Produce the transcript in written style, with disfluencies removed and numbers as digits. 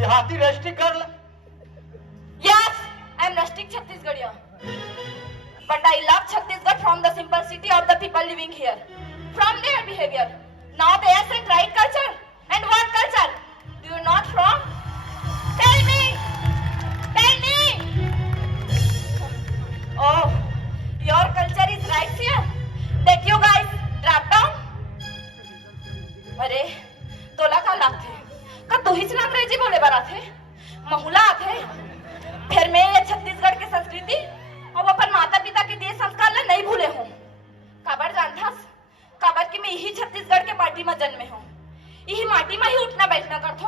देहाती rustic girl. Yes, I am rustic Chhattisgarhia. But I love Chhattisgarh from the simplicity of the people living here. From their behavior. Now they are saying right culture. And what culture? Do you not from? Tell me! Tell me! Oh, your culture is right here. That you guys drop down? अरे तोला का लागते का तू ही अंग्रेजी बोले बरा थे महुला थे फिर मैं ये छत्तीसगढ़ की संस्कृति और अपन माता पिता के दिए संस्कार ले नहीं भूले हूँ काबर जानथास काबर कि मैं यही छत्तीसगढ़ के माटी में जन्मे हूँ यही माटी में ही उठना बैठना करता